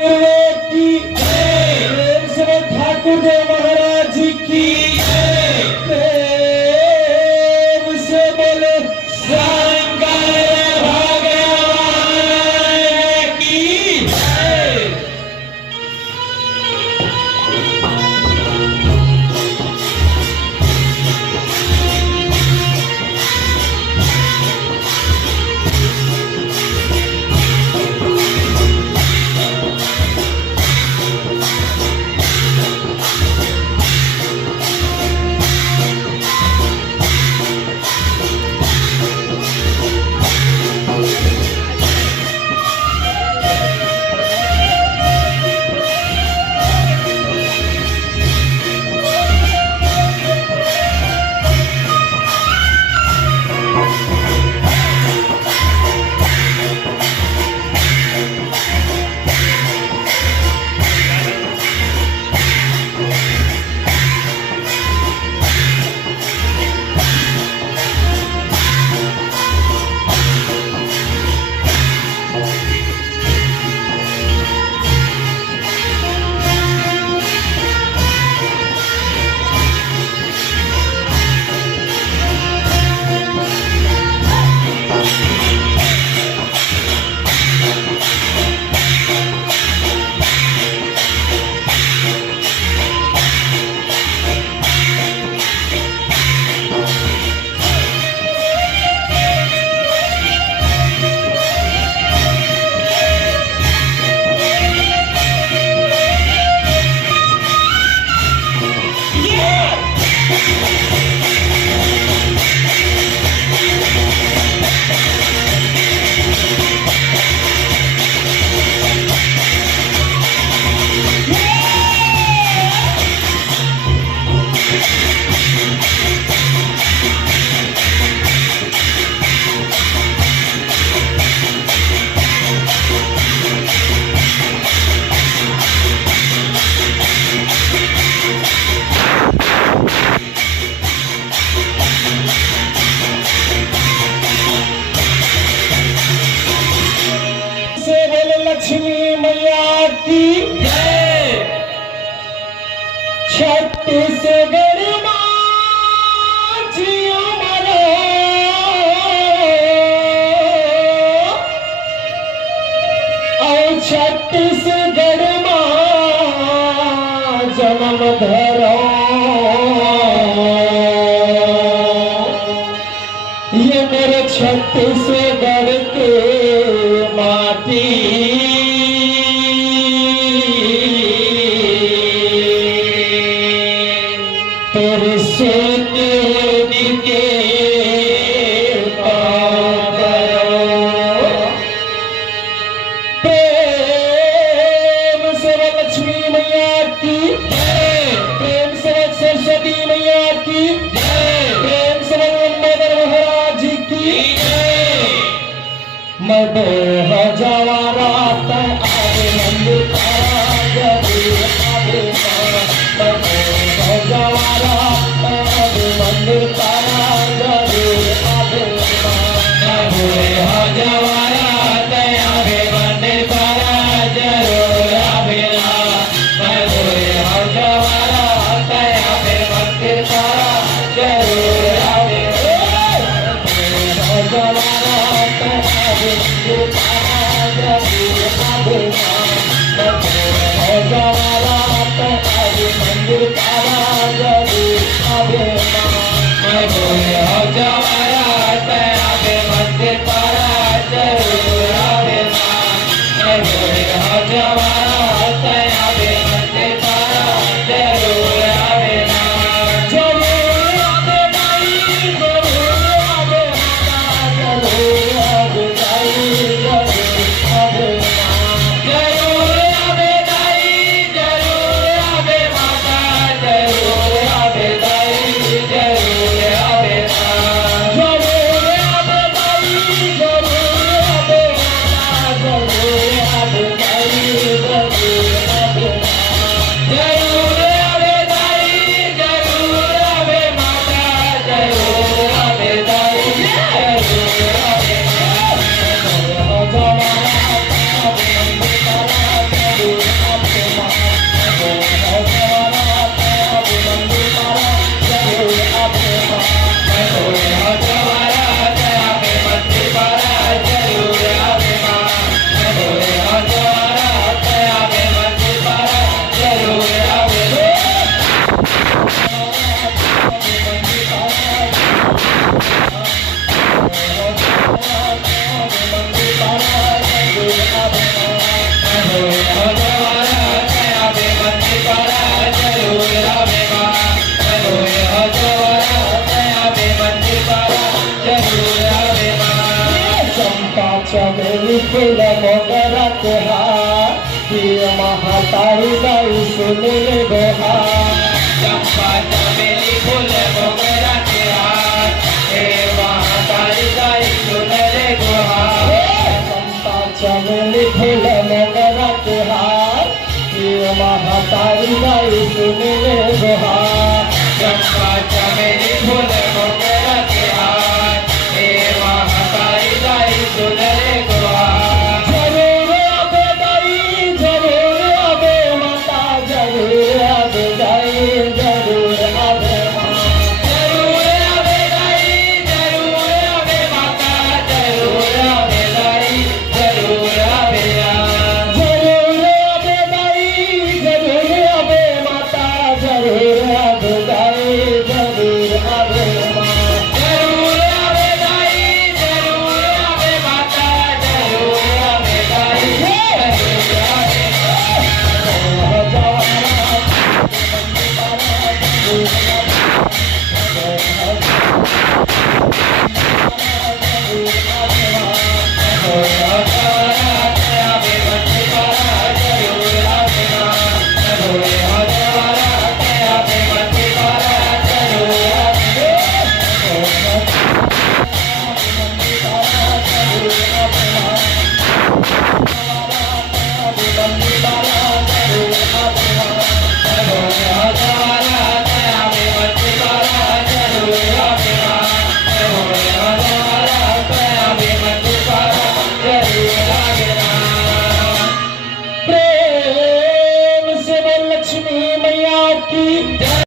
की ठाकुर देव महाराज जी की प्रेम से बोले शंकर भगवान की लक्ष्मी मैया की जय। छत्तीसगढ़ माझियों मरो और छत्तीसगढ़ मां जन्म धरो ये मेरे छत्तीसगढ़ के माटी तेरे सोने के प्रेम से लक्ष्मी मैया की प्रेम से सरस्वती मैया की प्रेम से लंबोदर महाराज जी की मैं बेहा जावा रात आवे मंदिर आवे आवे मैं बेहा जावा रात आवे मंदिर आवे आवे मैं बेहा जावा रात आवे मंदिर जरूर आवे मैं बेहा जावा रात आवे मंदिर जरूर आवे बेहा जावा रात आवे मंदिर जरूर आवे फूल मोगरा के हार कि महातारी गाई सुन ले गोहार चंपा चमेली फूल मोगरा के हार हे महातारी गाई सुन ले गुहार चंपा चमेली फूल मोगरा के हार कि महातारी गाई सुन ले